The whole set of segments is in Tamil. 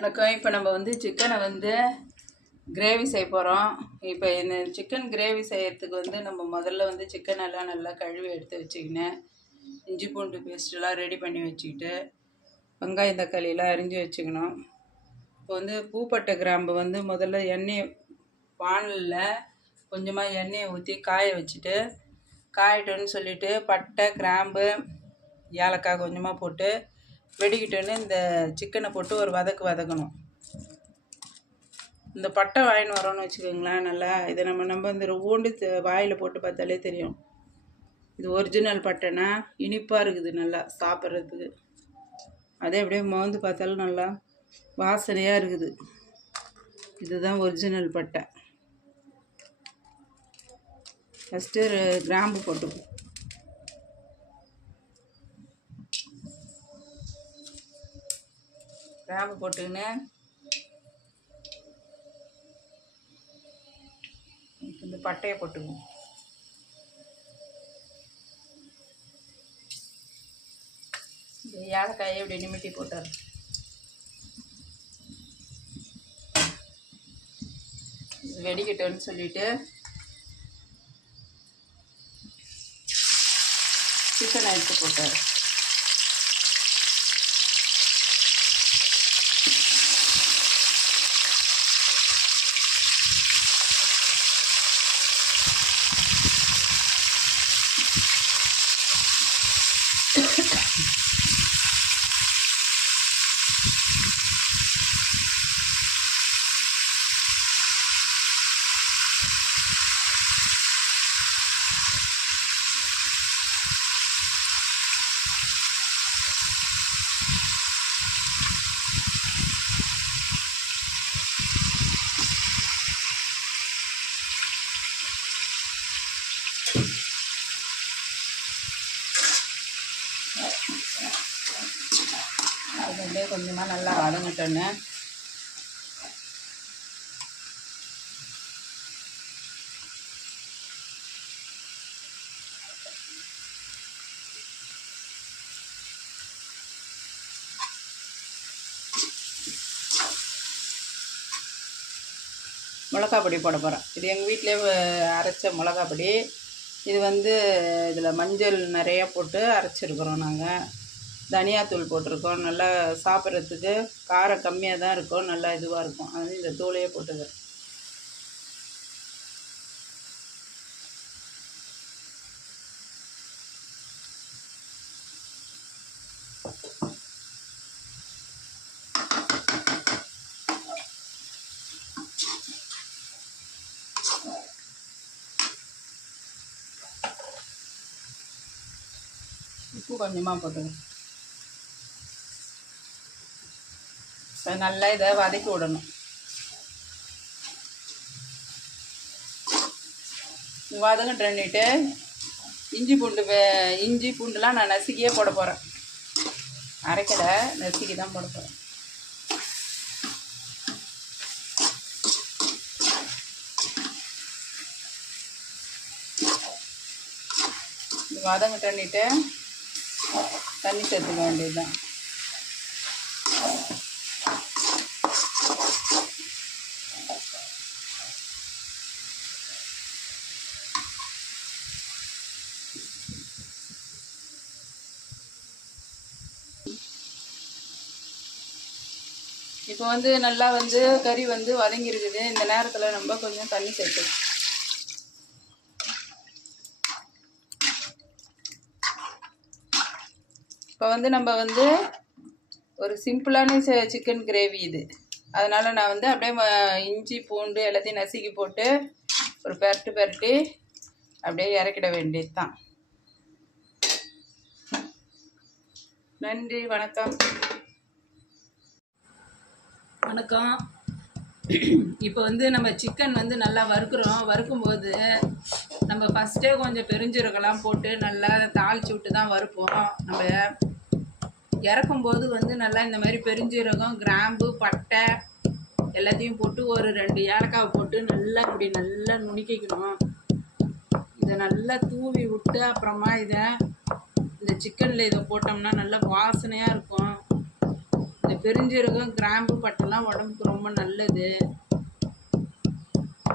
வணக்கம். இப்போ நம்ம வந்து சிக்கனை வந்து கிரேவி செய்ய போகிறோம். இப்போ இந்த சிக்கன் கிரேவி செய்கிறதுக்கு வந்து நம்ம முதல்ல வந்து சிக்கன் எல்லாம் நல்லா கழுவி எடுத்து வச்சுக்கினேன். இஞ்சி பூண்டு பேஸ்ட்டெல்லாம் ரெடி பண்ணி வச்சுக்கிட்டு வெங்காயம் தக்காளியெல்லாம் அரிஞ்சு வச்சுக்கணும். இப்போ வந்து பூப்பட்டை கிராம்பு வந்து முதல்ல எண்ணெய் வானலில் கொஞ்சமாக எண்ணெயை ஊற்றி காய வச்சுட்டு காயிட்டோன்னு சொல்லிவிட்டு பட்டை கிராம்பு ஏலக்காய் கொஞ்சமாக போட்டு வெடிக்கிட்டோன்னு இந்த சிக்கனை போட்டு ஒரு வதக்கணும். இந்த பட்டை வாங்கின்னு வரோன்னு வச்சுக்கோங்களேன். நல்லா இதை நம்ம இந்த ஓண்டு வாயில் போட்டு பார்த்தாலே தெரியும். இது ஒரிஜினல் பட்டைனா இனிப்பாக இருக்குது நல்லா சாப்பிட்றதுக்கு. அதே அப்படியே மோந்து பார்த்தாலும் நல்லா வாசனையாக இருக்குது. இதுதான் ஒரிஜினல் பட்டை. ஃபஸ்ட்டு கிராம்பு போட்டுப்போம். கிராம்பு போட்டுக்கின்னு இந்த பட்டையை போட்டுக்கணும். இந்த ஏலக்காயை இப்படி நிமிட்டி போட்டார். இது வெடிக்கட்டும்னு சொல்லிட்டு சிக்கனை எடுத்து போட்டார். அது கொஞ்சமாக நல்லா வதங்கட்டோன்னு மிளகா பொடி போட போகிறேன். இது எங்கள் வீட்டிலே அரைச்ச மிளகா பொடி. இது வந்து இதில் மஞ்சள் நிறையா போட்டு அரைச்சிருக்கிறோம். நாங்கள் தனியாத்தூள் போட்டிருக்கோம். நல்லா சாப்பிட்றதுக்கு காரம் கம்மியாக தான் இருக்கும், நல்லா இதுவாக இருக்கும். அது இந்த தூளையே போட்டுக்கிறேன். உப்பு கொஞ்சமாக போட்டுக்கணும். நல்லா இதை வதக்கி விடணும். வதங்கிட்டு இஞ்சி பூண்டுலாம் நான் நசுக்கியே போட போகிறேன். அரைக்கடை நசுக்கி தான் போட போகிறேன். வதங்கிட்டு தண்ணி சேர்த்துக்க வேண்டியதுதான். இப்போ வந்து நல்லா வந்து கறி வந்து வதங்கிருக்குது. இந்த நேரத்தில் நம்ம கொஞ்சம் தண்ணி சேர்த்துக்கலாம். இப்போ வந்து நம்ம வந்து ஒரு சிம்பிளான சிக்கன் கிரேவி இது. அதனால் நான் வந்து அப்படியே இஞ்சி பூண்டு எல்லாத்தையும் நசுக்கி போட்டு ஒரு பெரட்டி அப்படியே இறக்கிட வேண்டியது தான். நன்றி, வணக்கம். வணக்கம். இப்போ வந்து நம்ம சிக்கன் வந்து நல்லா வறுக்கிறோம். வறுக்கும்போது நம்ம ஃபஸ்ட்டே கொஞ்சம் பெருஞ்சீரகம்லாம் போட்டு நல்லா தாளித்து விட்டு தான் வறுப்போம். நம்ம இறக்கும்போது வந்து நல்லா இந்த மாதிரி பெருஞ்சீரகம், கிராம்பு, பட்டை எல்லாத்தையும் போட்டு ஒரு 2 ஏலக்காய் போட்டு நல்லா இப்படி நல்லா நுணுக்கிக்கணும். இதை நல்லா தூவி விட்டு அப்புறமா இந்த சிக்கனில் இதை போட்டோம்னா நல்லா வாசனையாக இருக்கும். இந்த பெருஞ்சீரகம் கிராம்பு பட்டைலாம் உடம்புக்கு ரொம்ப நல்லது.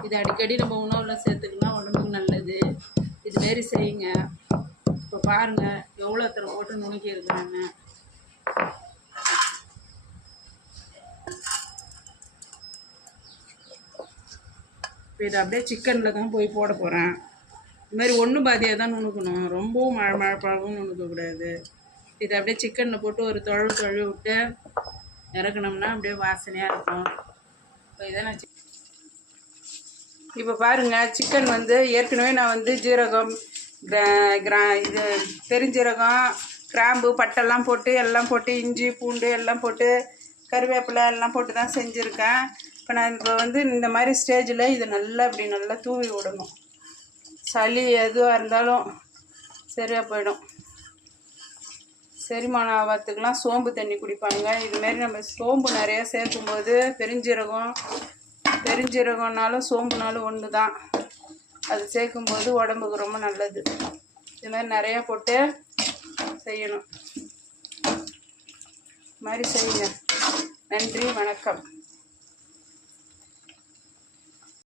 இது அடிக்கடி நம்ம உணவில் சேர்த்துக்கலாம், உடம்புக்கு நல்லது. இதுமாரி செய்யுங்க. இப்போ பாருங்கள் எவ்வளோ அத்தனை போட்டு நுணுக்கி இருக்கிறேன்னு. இப்போ இதை அப்படியே சிக்கனில் தான் போய் போட போகிறேன். இதுமாதிரி ஒன்று பாதியாக தான் நுணுக்கணும், ரொம்பவும் மழைப்பழமும் நுணுக்கக்கூடாது. இதை அப்படியே சிக்கனில் போட்டு ஒரு கழுவி விட்டு இறக்கணும்னா அப்படியே வாசனையாக இருக்கும். இப்போ இதை நான் இப்போ பாருங்கள் சிக்கன் வந்து ஏற்கனவே நான் வந்து ஜீரகம் இது பெருஞ்சீரகம் கிராம்பு பட்டெல்லாம் போட்டு எல்லாம் போட்டு இஞ்சி பூண்டு எல்லாம் போட்டு கருவேப்பிலை எல்லாம் போட்டு தான் செஞ்சுருக்கேன். இப்போ நான் வந்து இந்த மாதிரி ஸ்டேஜில் இதை நல்லா இப்படி நல்லா தூவி விடணும். சளி எதுவாக இருந்தாலும் சரியாக போயிடும். செரிமானம் ஆகிறதுக்கெலாம் சோம்பு தண்ணி குடிப்பாங்க. இதுமாரி நம்ம சோம்பு நிறையா சேர்க்கும்போது பெருஞ்சீரகம்னாலும் சோம்புனாலும் ஒன்று தான். அது சேர்க்கும்போது உடம்புக்கு ரொம்ப நல்லது. இது மாதிரி நிறையா போட்டு செய்யணும். இது மாதிரி செய்யுங்க. நன்றி, வணக்கம்.